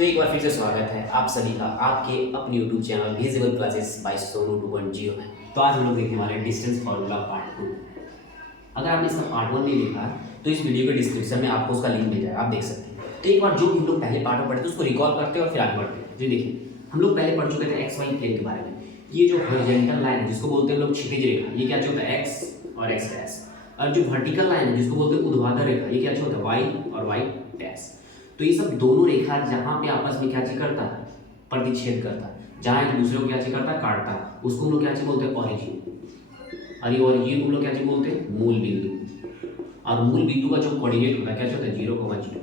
तो एक बार फिर से स्वागत है आप सभी का आपके अपने YouTube channel visible classes bye Sonu 2.0 में। तो आज हम लोग देखने वाले हैं डिस्टेंस फार्मूला पार्ट 2। अगर आपने इसका पार्ट 1 नहीं देखा तो इस वीडियो के डिस्क्रिप्शन में आपको उसका लिंक मिल जाएगा, आप देख सकते हैं। तो एक बार जो भी हम लोग पहले पार्ट में पढ़े थे उसको रिकॉल करते हैं और फिर आगे बढ़ते हैं। जी देखिए, हम लोग पहले पढ़ चुके थे एक्स वाई प्लेन के बारे में। ये जो हॉरिजॉन्टल लाइन है जिसको बोलते हैं लोग क्षैतिज रेखा, ये क्या होता है एक्स और एक्स डैश। और जो वर्टिकल लाइन है जिसको बोलते हैं ऊर्ध्वाधर रेखा, ये क्या होता है वाई और वाई डैश। तो ये सब दोनों रेखा जहाँ पे आपस में क्या चीज करता है, प्रतिच्छेद करता है, जहाँ एक दूसरे को क्या चीज करता है, काटता है, उसको हम लोग क्या चीज बोलते हैं ओरिजिन। और ये ओरिजिन को हम लोग क्या चीज बोलते हैं, मूल बिंदु। और मूल बिंदु का जो कोऑर्डिनेट होता है क्या होता है 0,0।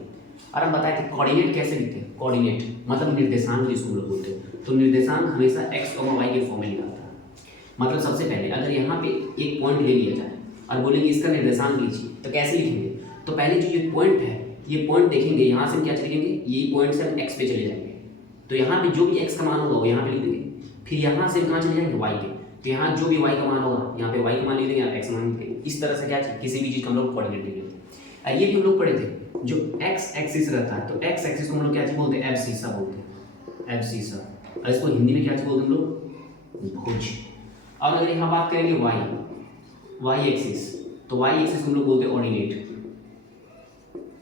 और हम बताए थे कोऑर्डिनेट कैसे लिखते हैं, कोऑर्डिनेट मतलब निर्देशांक जिसको हम लोग बोलते हैं। तो निर्देशांक हमेशा x, y के फॉर्म में लिखा था। मतलब सबसे पहले अगर यहाँ पे एक पॉइंट ले लिया जाए और बोलेंगे इसका निर्देशांक लीजिए, तो कैसे लिखेंगे। तो पहले जो ये पॉइंट है, ये पॉइंट देखेंगे, यहाँ से हम क्या लिखेंगे, ये पॉइंट से हम x पे चले जाएंगे। तो यहाँ पे जो भी x का मान होगा वो यहाँ पे लिख देंगे। फिर यहाँ से हम कहाँ चले जाएंगे, y पे। तो यहाँ जो भी y का मान होगा यहाँ पे y का मान लिख देंगे, यहाँ x मान लिख देंगे। इस तरह से क्या किसी भी चीज़ का हम लोग कोऑर्डिनेट लिख लेते हैं। ये भी हम लोग पढ़े थे, जो x एक्सिस रहता है तो x एक्सिस को हम लोग क्या बोलते हैं, एब्सिसा बोलते हैं, एब्सिसा। और इसको हिंदी में क्या बोलते हैं हम लोग, भुज। और अगर यहाँ बात करेंगे y एक्सिस, तो y एक्सिस को हम लोग बोलते हैं ऑर्डिनेट,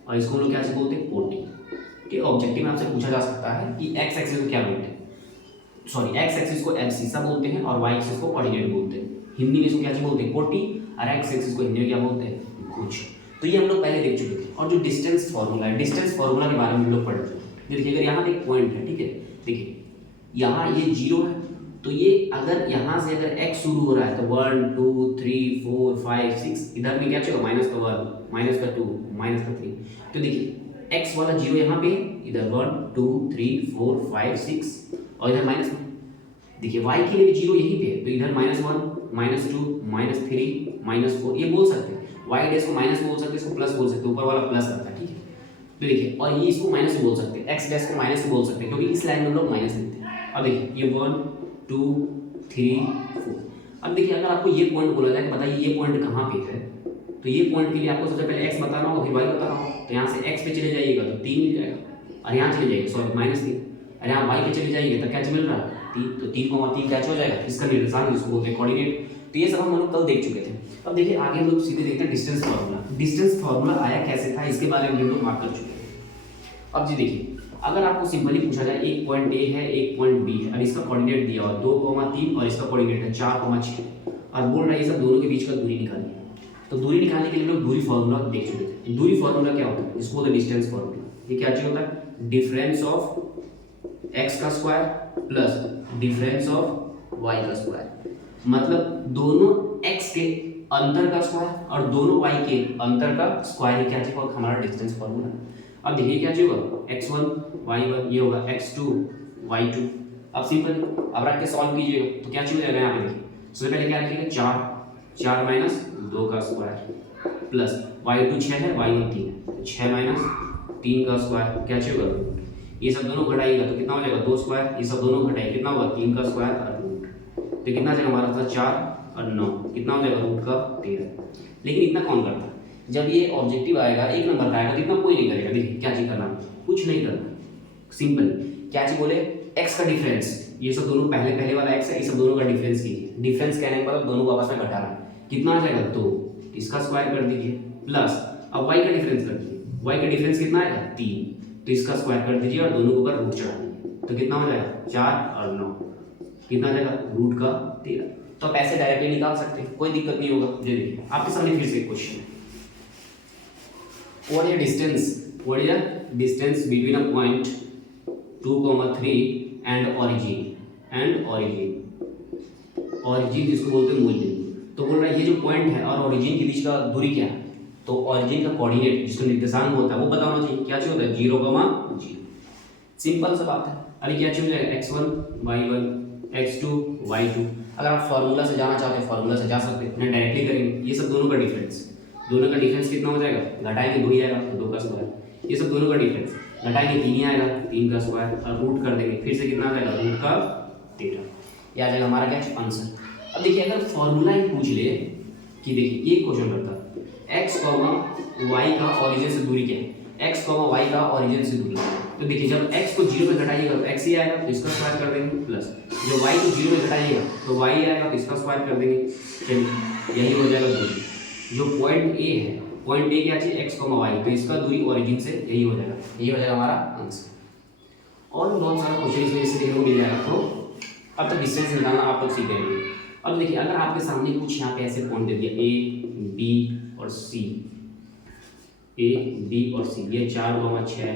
और इसको हम लोग क्या बोलते हैं, कोटि। कि ऑब्जेक्टिव में आपसे पूछा जा सकता है कि x एक्सिस को क्या बोलते हैं, सॉरी x एक्सिस को एब्सिसा बोलते हैं और y एक्सिस को ऑर्डिनेट बोलते हैं। हिंदी में इसको क्या बोलते हैं, कोटि, और x एक्सिस को हिंदी में क्या बोलते हैं, भुज। तो ये हम लोग पहले देख चुके थे। और जो डिस्टेंस फार्मूला है, डिस्टेंस फार्मूला के बारे में हम लोग पढ़ चुके हैं। देखिए अगर यहाँ पे एक पॉइंट है, ठीक है, देखिए यहाँ ये 0 है, तो ये अगर यहाँ से अगर x शुरू हो रहा है तो 1 2 3 4 5 6, इधर में क्या चाहिए, माइनस का 1 माइनस का 2 माइनस का 3। तो देखिए x वाला 0 यहाँ पे, इधर 1 2 3 4 5 6, और इधर माइनस में। देखिए y के लिए भी 0 यहीं पे है, तो इधर -1 -2 -3 -4 ये बोल सकते हैं। y डैश को माइनस बोल सकते हैं, इसको प्लस बोल सकते हैं, ऊपर वाला प्लस रहता है, ठीक है। तो देखिए, और ये इसको माइनस बोल सकते हैं, x डैश को माइनस से बोल सकते हैं, क्योंकि इस लाइन में हम लोग माइनस लिखते हैं। अब देखिए ये 1 2 3 4। अब देखिए अगर आपको ये पॉइंट बोला जाए, बताइए ये पॉइंट कहाँ पे है, तो ये पॉइंट के लिए आपको सबसे पहले x बताना होगा, फिर y बताना होगा। तो यहाँ से x पे चले जाइएगा तो 3 मिल जाएगा, और यहाँ चले जाइएगा सॉरी -3, और यहाँ y पे चले जाइए तो क्या मिल रहा है 3। तो 3,3 क्या हो जाएगा, इसका निर्देशांक जिसको बोलते हैं कोऑर्डिनेट। तो ये सब हम लोग कल देख चुके थे। अब देखिए आगे हम लोग सीधे देखते हैं डिस्टेंस फार्मूला। डिस्टेंस फार्मूला आया कैसे था, इसके बारे में हम लोग बात कर चुके हैं। अब जी देखिए, अगर आपको सिंपली पूछा जाए एक पॉइंट ए है एक पॉइंट बी है, और इसका कोऑर्डिनेट दिया हुआ 2,3 और इसका कोऑर्डिनेट है 4,6, और बोल रहा है ये सब दोनों के बीच का दूरी निकालिए। तो दूरी निकालने के लिए हम लोग दूरी फार्मूला देख चुके थे। दूरी फार्मूला क्या होता है, इसको बोलते हैं डिस्टेंस फार्मूला। ये क्या चीज होता है, डिफरेंस ऑफ एक्स का square plus difference of Y का स्क्वायर। मतलब दोनों x के अंतर का स्क्वायर और दोनों y के अंतर का स्क्वायर, ये क्या चीज होगा, हमारा डिस्टेंस फार्मूला। अब देखिए क्या चीज होगा, x1 y1, ये होगा x2 y2। अब सिंपल, अब रख के सॉल्व कीजिएगा तो क्या चीज हो जाएगा, यहाँ पे देखिए सबसे पहले क्या लिखिएगा, 4 -2 का स्क्वायर प्लस y2 6 है, y1 3 है, 6 - 3 का स्क्वायर क्या चीज होगा, ये सब दोनों घटाइएगा तो कितना हो जाएगा 2 स्क्वायर, ये सब दोनों घटाइए कितना होगा 3 का स्क्वायर और रूट। तो कितना आ जाएगा हमारा था 4 और 9, कितना हो जाएगा रूट का 13। लेकिन इतना कौन करता है, जब ये ऑब्जेक्टिव आएगा एक नंबर का आएगा तो इतना कोई नहीं करेगा। देखिए क्या चीज करना, कुछ नहीं करना, सिंपल क्या चीज बोले, x का डिफरेंस, ये सब दोनों पहले वाला x है, ये सब दोनों का डिफरेंस कीजिए। डिफरेंस कहने के मतलब दोनों को आपस में घटाना है, कितना आ जाएगा 2, इसका स्क्वायर कर दीजिए प्लस अब y का डिफरेंस कर दीजिए, y का डिफरेंस कितना आएगा 3, तो इसका स्क्वायर कर दीजिए और दोनों के ऊपर रूट चढ़ा दीजिए। तो कितना हो जाएगा 4 और 9, कितना आ जाएगा रूट का 13। तो आप ऐसे डायरेक्टली निकाल सकते हैं, कोई दिक्कत नहीं होगा। ये देखिए आपके सामने फिर से एक क्वेश्चन है, what is the distance between a point 2,3 and origin origin जिसको बोलते हैं मूल बिंदु। तो बोल रहा है ये जो पॉइंट है और ओरिजिन के बीच का दूरी क्या है, तो ओरिजिन का कोऑर्डिनेट जिसका निर्देशांक होता है वो बताना चाहिए। क्या चीज होता है 0,0। सिंपल सा बात है। अरे क्या चीज हो जाएगा x1 y1 x2 y2। अगर आप फार्मूला से जाना चाहते हैं फार्मूला से जा सकते हैं, डायरेक्टली करेंगे। ये सब दोनों का डिफरेंस कितना हो जाएगा, घटाएंगे 2 ही आएगा तो 2 का स्क्वायर, ये सब दोनों का डिफरेंस घटाएंगे 3 ही आएगा 3 का स्क्वायर, और रूट कर देंगे फिर से कितना आ जाएगा रूट का 13। ये आ जाएगा हमारा क्या आंसर। अब देखिए अगर फार्मूला ही पूछ ले कि देखिए ये क्वेश्चन करता है x, y का ओरिजिन से दूरी क्या है, x, y का ओरिजिन से दूरी तो देखिए जब x को 0 में घटाइएगा तो x ही आएगा, तो इसका स्क्वायर कर देंगे, प्लस जब y को 0 में घटाइएगा तो y आएगा, तो इसका स्क्वायर कर देंगे। चलिए यही हो जाएगा दूरी। जो पॉइंट ए है, पॉइंट ए क्या चाहिए, x, y, तो इसका दूरी ओरिजिन से यही हो जाएगा, यही हो जाएगा हमारा आंसर। और भी बहुत सारा क्वेश्चन इसमें इससे देखने को मिल जाएगा। तो अब तक डिस्टेंस निकालना आप लोग सीख गए। अब देखिए अगर आपके सामने कुछ यहाँ पे ऐसे पॉइंट दे दिया A, B और C, A, B और C, ये 4,6 है,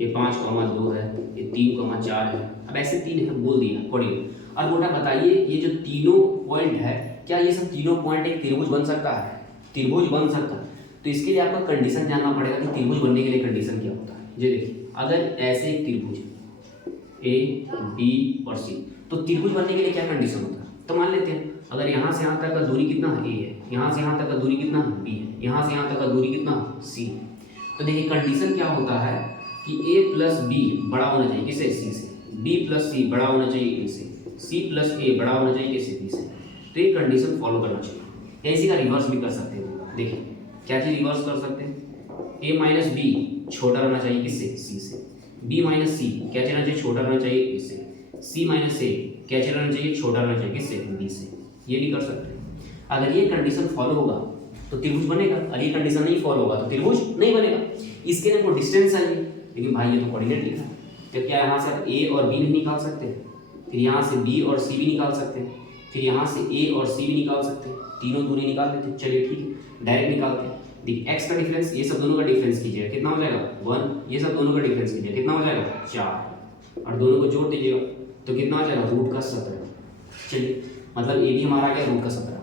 ये 5,2 है, ये 3,4 है। अब ऐसे तीन है बोल दिया कोऑर्डिनेट। अब बेटा बताइए ये जो तीनों पॉइंट है, क्या ये सब तीनों पॉइंट एक त्रिभुज बन सकता है? त्रिभुज बन सकता है। तो इसके लिए आपको कंडीशन जानना पड़ेगा कि त्रिभुज बनने के लिए कंडीशन क्या होता है। ये देखिए अगर ऐसे एक त्रिभुज A, B और C, तो त्रिभुज बनने के लिए क्या कंडीशन होता है? तो मान लेते हैं अगर यहाँ से यहाँ तक का दूरी कितना है, A है, यहाँ से यहाँ तक का दूरी कितना है, B है, यहाँ से यहाँ तक का दूरी कितना है, C है। तो देखिए कंडीशन क्या होता है कि A प्लस B बड़ा होना चाहिए किससे, C से, B प्लस C बड़ा होना चाहिए A से, C प्लस A बड़ा होना चाहिए किससे, B से। तो ये कंडीशन फॉलो करना चाहिए। इसी का रिवर्स भी कर सकते हो। देखिए क्या चीज़ रिवर्स कर सकते हैं, A माइनस B छोटा रहना चाहिए किससे, C से, B माइनस C क्या रहना चाहिए, छोटा रहना चाहिए A से, C माइनस A क्या रहना चाहिए, छोटा रहना चाहिए किससे, B से। ये भी कर सकते हैं। अगर ये कंडीशन फॉलो होगा तो त्रिभुज बनेगा, और ये कंडीशन नहीं फॉलो होगा तो त्रिभुज नहीं बनेगा। इसके लिए कोई डिस्टेंस चाहिए, लेकिन भाई ये तो कोऑर्डिनेट लिखा है, तो क्या यहाँ से आप A और B नहीं निकाल सकते, फिर यहाँ से B और C भी निकाल सकते हैं, फिर यहाँ से A और C भी निकाल सकते हैं, तीनों दूरी निकाल देते हैं। चलिए ठीक है, डायरेक्ट निकालते हैं। देखिए x का डिफरेंस, ये सब दोनों का डिफरेंस कीजिएगा, कितना हो जाएगा 1, ये सब दोनों का डिफरेंस कीजिए, कितना हो जाएगा 4, और दोनों को जोड़ दीजिएगा तो कितना हो जाएगा रूट का 17। चलिए मतलब ए भी हमारा आ गया रूट का 17।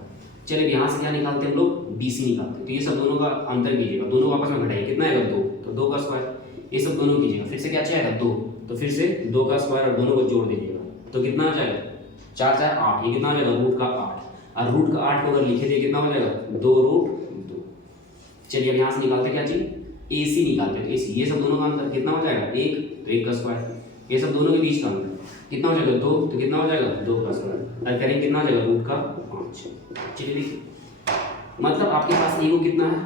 चलिए यहाँ से क्या निकालते हैं हम लोग, BC निकालते हैं। तो ये सब दोनों का अंतर कीजिएगा, दोनों आपस में घटाइए, कितना आएगा 2, तो 2 का स्क्वायर, ये सब दोनों कीजिएगा, फिर से क्या आएगा 2, तो फिर से 2 का स्क्वायर और दोनों को जोड़ दीजिएगा तो कितना आ जाएगा 4 4 8, ये कितना आ जाएगा रूट का 8, और रूट का 8 को अगर लिखे दिए कितना हो जाएगा 2 रूट 2। चलिए अब यहाँ से निकालते क्या चीज, AC निकालते हैं, AC, ये सब दोनों का अंतर कितना हो जाएगा 1, तो 1 का स्क्वायर, ये सब दोनों के बीच का अंतर कितना हो जाएगा 2, तो कितना हो जाएगा 2 का स्क्वायर, और करेंगे कितना हो जाएगा रूट का 5। चलिए देखिए मतलब आपके पास एगो कितना है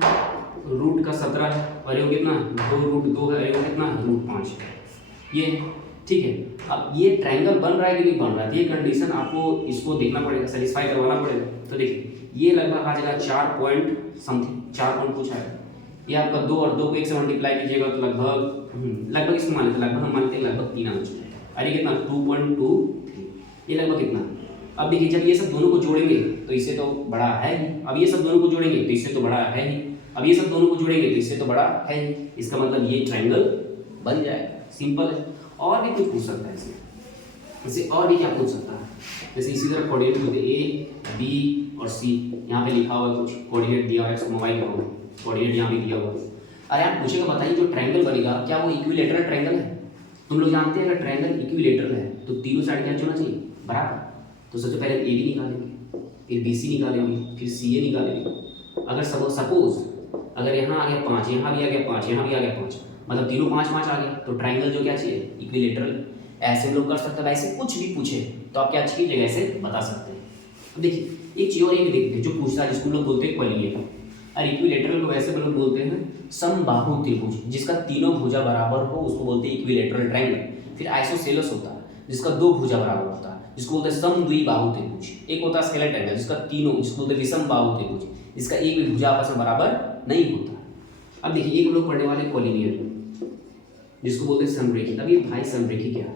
रूट का 17 है, और एगो कितना है 2 रूट 2 है, एगो कितना है रूट 5 है। ये ठीक है। अब ये ट्रायंगल बन रहा है कि नहीं बन रहा है, ये कंडीशन आपको इसको देखना पड़ेगा, सेटिस्फाई करवाना पड़ेगा। तो देखिए ये लगभग आ जाएगा 4 पॉइंट समथिंग, 4 पॉइंट पूछा है। ये आपका 2 और 2 को 1 से मल्टीप्लाई कीजिएगा तो लगभग इसको मान लेते लगभग हम मानते हैं लगभग 3 आना चाहिए। अरे कितना 2.23, ये लगभग कितना। अब देखिए जब ये सब दोनों को जोड़ेंगे तो इससे तो बड़ा है ही, अब ये सब दोनों को जोड़ेंगे तो इससे तो बड़ा है ही, अब ये सब दोनों को जोड़ेंगे तो इससे तो बड़ा है ही, इसका मतलब ये ट्रायंगल बन जाएगा। सिंपल है। और भी कुछ पूछ सकता है इससे और भी क्या पूछ सकता है, जैसे इसी तरह कोऑर्डिनेट होते A, B और C, यहाँ पे लिखा हुआ कुछ कोऑर्डिनेट दिया हुआ है, मोबाइल का कोऑर्डिनेट यहाँ भी दिया हुआ है। अरे आप पूछेगा बताइए जो ट्रायंगल बनेगा क्या वो इक्विलेटरल ट्रायंगल है। तुम लोग जानते हैं अगर ट्रायंगल इक्विलेटरल है तो तीनों साइड क्या होना चाहिए बराबर। तो सबसे पहले AB निकालेंगे, फिर BC निकालेंगे, फिर CA निकालेंगे। अगर सपोज अगर यहाँ आ गया 5, यहाँ भी आ गया 5, यहाँ भी आ गया 5, मतलब तीनों 5 5 आ गया, तो ट्रायंगल जो क्या चाहिए इक्विलेटरल। ऐसे हम लोग कर सकते हैं, वैसे कुछ भी पूछे तो आप क्या अच्छी जगह से बता सकते हैं। अब देखिए एक चीज़ और ये भी देखते हैं जो पूछता है जिसको लोग बोलते हैं कोलिनियर, और इक्विलेटरल को वैसे लोग बोलते हैं समबाहु त्रिभुज, जिसका तीनों भुजा बराबर हो उसको बोलते हैं इक्विलेटरल ट्रायंगल। फिर आइसोसेलेस होता है जिसका 2 भुजा बराबर होता है जिसको बोलते हैं समद्विबाहु त्रिभुज। एक होता है स्केलेट ट्रायंगल जिसका तीनों, जिसको बोलते हैं विषमबाहु त्रिभुज, जिसका एक भी भुजा आपस में बराबर नहीं होता। अब देखिए एक लोग पढ़ने वाले कोलिनियर जिसको बोलते हैं समरेखी। अब ये भाई समरेखी क्या है,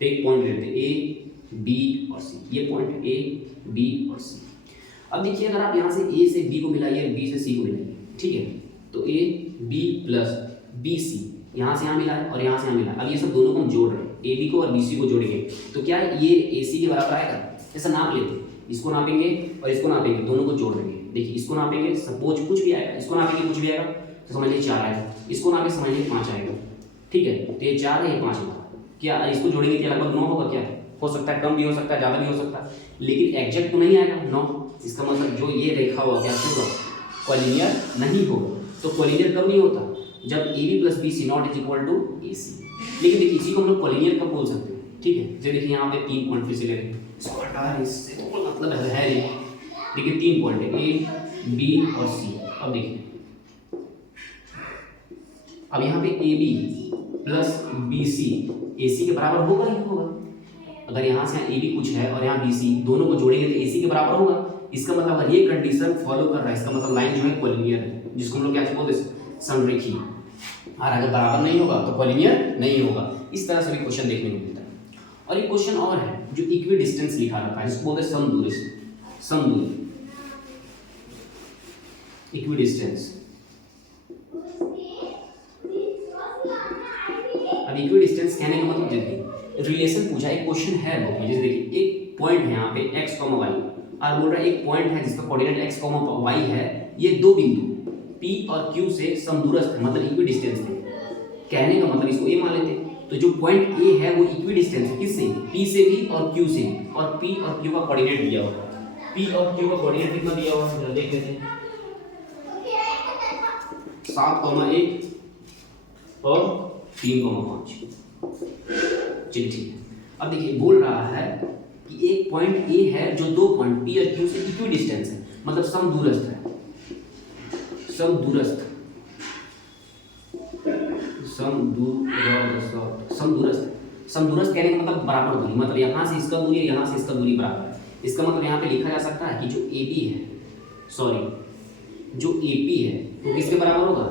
तो एक पॉइंट लेते हैं A, B और C, ये पॉइंट A, B और C। अब देखिए अगर आप यहाँ से A से B को मिलाइए, B से C को मिलाइए, ठीक है, तो A, B प्लस BC यहाँ से यहाँ मिला है और यहाँ से यहाँ मिला है। अब ये सब दोनों को हम जोड़ रहे हैं, AB को और BC को जोड़ेंगे तो क्या ये AC के बराबर आएगा। ऐसा नाप लेते हैं, इसको नापेंगे और इसको नापेंगे, दोनों को जोड़ देंगे। देखिए इसको नापेंगे सपोज कुछ भी आएगा, इसको नापेंगे कुछ भी आएगा तो समझ लीजिए 4 आएगा, इसको नापे समझ लीजिए 5 आएगा, ठीक है। तो ये 4 है, ये 5 होगा, क्या इसको जोड़ेंगे क्या लगभग 9 होगा। क्या हो सकता है कम भी हो सकता है, ज़्यादा भी हो सकता है, लेकिन एग्जैक्ट तो नहीं आएगा 9। इसका मतलब जो ये रेखा हुआ क्या होगा कोलिनियर नहीं होगा। तो कोलिनियर कब नहीं होता जब AB plus BC not is equal to AC। लेकिन देखिए इसी को हम लोग कोलिनियर कब बोल सकते हैं, ठीक है। जो देखिए यहाँ पे 3 पॉइंट फिर से ले रहे हैं, इसको हटा रहे हैं, इससे तो मतलब है नहीं। देखिए 3 पॉइंट है A, B और C। अब देखिए अब यहाँ पे AB प्लस BC AC के बराबर होगा ही होगा। अगर यहाँ से AB कुछ है और यहाँ BC, दोनों को जोड़ेंगे तो AC के बराबर होगा। इसका मतलब अगर ये कंडीशन फॉलो कर रहा है, इसका मतलब लाइन जो है कोलिनियर है, जिसको हम लोग क्या बोलते हैं, समरेखीय। और अगर बराबर नहीं होगा तो कोलिनियर नहीं होगा। इस तरह से भी क्वेश्चन देखने को मिलता है। और एक क्वेश्चन और है जो इक्वी डिस्टेंस लिखा रखा है, जिसको बोलते हैं समदूरी, समदूरी, इक्वी डिस्टेंस। अब इक्वी डिस्टेंस कहने का मतलब देखिए, रिलेशन पूछा, एक क्वेश्चन है बुक में, जैसे देखिए एक पॉइंट है यहाँ पे x, y, और बोल रहा है एक पॉइंट है जिसका कोऑर्डिनेट x, y है, ये दो बिंदु P और Q से समदूरस्थ है, मतलब इक्वी डिस्टेंस है। कहने का मतलब इसको A मान लेते हैं, तो जो पॉइंट A है वो इक्वी डिस्टेंस है किससे, P से भी और Q से भी, और P और Q का कोऑर्डिनेट दिया हुआ है। P और Q का कोऑर्डिनेट कितना दिया हुआ है, जरा देख लेते हैं, 7,1 और 3,5। चलिए ठीक है। अब देखिए बोल रहा है कि एक पॉइंट A है जो दो पॉइंट P और Q से इक्वी डिस्टेंस है, मतलब समदूरस्थ है, समदूरस्थ, समदूरस्थ कहने का मतलब बराबर दूरी, मतलब यहाँ से इसका दूरी, यहाँ से इसका दूरी बराबर है। इसका मतलब यहाँ पे लिखा जा सकता है कि जो AB है, सॉरी जो AP है वो किसके बराबर होगा,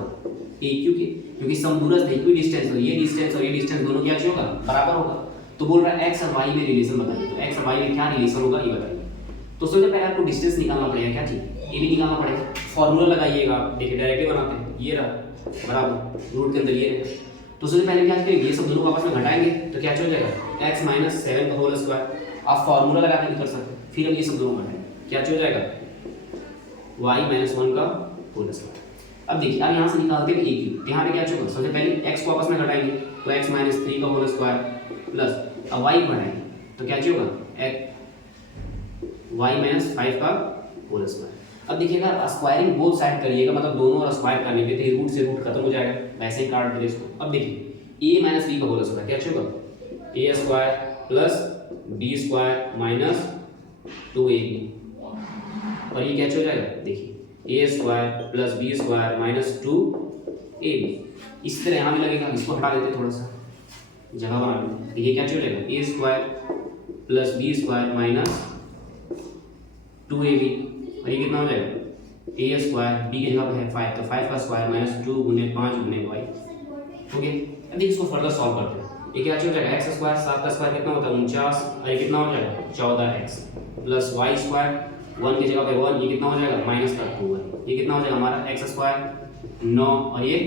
AQ के, क्योंकि समदूरस्थ है, इक्वी डिस्टेंस, और ये डिस्टेंस दोनों क्या होगा, बराबर होगा। तो बोल रहा है x और y में रिलेशन बताइए, तो x और y में क्या रिलेशन होगा ये बताइए। तो सबसे पहले आपको डिस्टेंस निकालना पड़ेगा, क्या चीज, AB निकालना पड़ेगा। फॉर्मूला लगाइएगा, देखिए डायरेक्टली बनाते हैं, ये रहा बराबर रूट के अंदर ये रहा। तो सबसे पहले क्या करेंगे, ये सब दोनों को आपस में घटाएंगे तो क्या हो जाएगा, x माइनस 7 का होल स्क्वायर। आप फॉर्मूला लगा के कर सकते हैं, फिर अब ये सब दोनों घटाएंगे, क्या हो जाएगा, y माइनस 1 का होल स्क्वायर। अब देखिए अब यहाँ से निकालते हैं AQ, यहाँ पे क्या होगा, सबसे पहले x को आपस में घटाएंगे तो x माइनस 3 का होल स्क्वायर प्लस, अब y घटाएंगे तो क्या होगा, y माइनस 5 का होल स्क्वायर। अब देखिएगा स्क्वायरिंग बोथ साइड करिएगा, मतलब दोनों और स्क्वायर करने पे तो रूट से रूट खत्म हो जाएगा, वैसे ही काट दीजिए इसको। अब देखिए a माइनस b का होल स्क्वायर क्या होगा, a square plus b square minus 2ab, और ये क्या हो जाएगा, देखिए a square plus b square minus 2ab। इस तरह यहाँ भी लगेगा, इसको हटा देते थोड़ा सा जगह बना लेते, देखिए क्या हो जाएगा, a square plus b square minus 2ab, और ये कितना हो जाएगा, a स्क्वायर b की जगह पे है 5, तो 5 का स्क्वायर माइनस 2 गुने 5 गुने y। ओके, अब देखिए इसको फर्दर सॉल्व करते हैं। ये क्या हो जाएगा, x स्क्वायर, 7 का स्क्वायर कितना होता है 49, और ये कितना हो जाएगा 14x प्लस y स्क्वायर 1 की जगह पे 1, ये कितना हो जाएगा माइनस का 2y, ये कितना हो जाएगा हमारा x स्क्वायर 9, और ये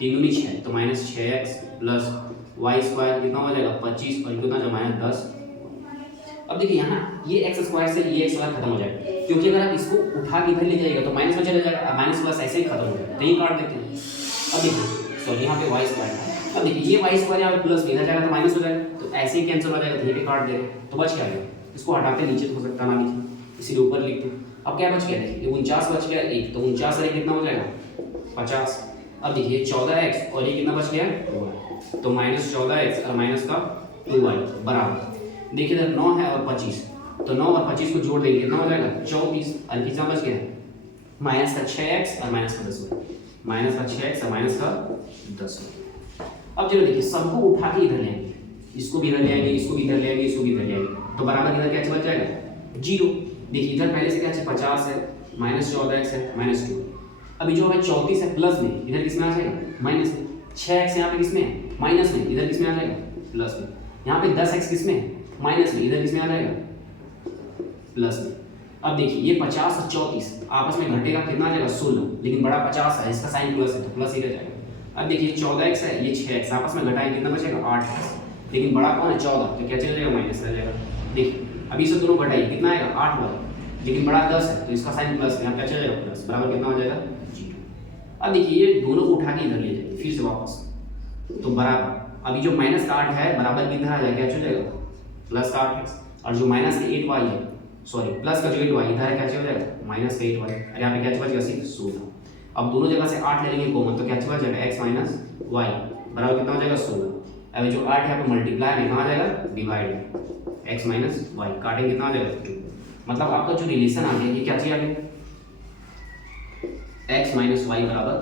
3 दूनी 6 तो minus 6x plus y square कितना हो जाएगा 25, और ये कितना हो जाएगा माइनस 10। अब देखिए यहाँ ये x स्क्वायर से ये x स्क्वायर खत्म हो जाएगा, क्योंकि अगर आप इसको उठा के इधर ले जाइएगा तो माइनस में चला जाएगा, माइनस प्लस ऐसे ही खत्म हो जाएगा, तो ये काट देते हैं। अब देखिए सॉरी यहाँ पे y स्क्वायर है, अब देखिए ये y स्क्वायर यहाँ पे प्लस में इधर जाएगा तो माइनस हो जाएगा, तो ऐसे ही कैंसिल हो जाएगा, तो ये भी काट दे रहे तो बच क्या गया, इसको हटाते नीचे तो हो सकता ना लिखे, इसीलिए ऊपर लिखते। अब क्या बच गया, देखिए 49 बच गया 1, तो 49 से कितना हो जाएगा 50। अब देखिए 14x और ये कितना बच गया 2y, तो माइनस 14x और माइनस का 2y बराबर, देखिए इधर 9 है और 25, तो 9 और 25 को जोड़ देंगे कितना हो जाएगा 24, और कितना बच गया माइनस का 6x और माइनस का 10y, माइनस का 6x और माइनस का 10y। अब चलो देखिए सबको उठा के इधर ले आएंगे, इसको भी इधर ले आएंगे, इसको भी इधर ले आएंगे, इसको भी इधर ले आएंगे, तो बराबर इधर क्या बच जाएगा 0। देखिए इधर पहले से क्या है 50 है, माइनस 14x है, माइनस 2। अभी जो है 34 है प्लस में, इधर किसमें आ जाएगा माइनस में, 6x यहाँ पे किसमें है माइनस में, इधर किसमें आ जाएगा प्लस में, यहाँ पे 10x किसमें है माइनस में, इधर किसमें आ जाएगा प्लस में। अब देखिए ये 50 और 34 आपस में घटेगा कितना आ जाएगा 16, लेकिन बड़ा 50 है, इसका साइन प्लस है तो प्लस ही रह जाएगा। अब देखिए 14x है, ये 6x आपस में घटाएंगे कितना बचेगा 8x, लेकिन बड़ा कौन है 14, तो क्या चला जाएगा माइनस रह जाएगा। देखिए अभी सब दोनों घटाइए कितना आएगा 8 बार, लेकिन बड़ा 10 है तो इसका साइन प्लस है, यहाँ क्या चला जाएगा प्लस, बराबर कितना हो जाएगा 0। अब देखिए ये दोनों को उठा के इधर ले जाइए फिर से वापस, तो बराबर अभी जो माइनस का 8 है बराबर किधर आ जाएगा, क्या चल जाएगा प्लस का 8x, और जो माइनस का 8y है, सॉरी प्लस का जो 8y इधर है क्या चल जाएगा माइनस का 8y, और यहाँ पे क्या बच गया सिर्फ 16। अब दोनों जगह से 8 ले लेंगे कॉमन, तो क्या बच जाएगा x माइनस y बराबर कितना हो जाएगा 16। अब जो 8 यहाँ पे मल्टीप्लाई में कहाँ आ जाएगा डिवाइड में, x माइनस y काटेंगे कितना आ जाएगा 2, मतलब आपका जो रिलेशन आ गया ये क्या चीज आ गया x माइनस y बराबर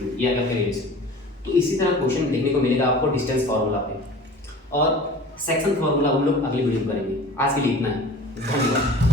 2, ये अगर रिलेशन। तो इसी तरह क्वेश्चन देखने को मिलेगा आपको डिस्टेंस फार्मूला पे, और सेक्शन फार्मूला हम लोग अगली वीडियो में करेंगे। आज के लिए इतना है, धन्यवाद।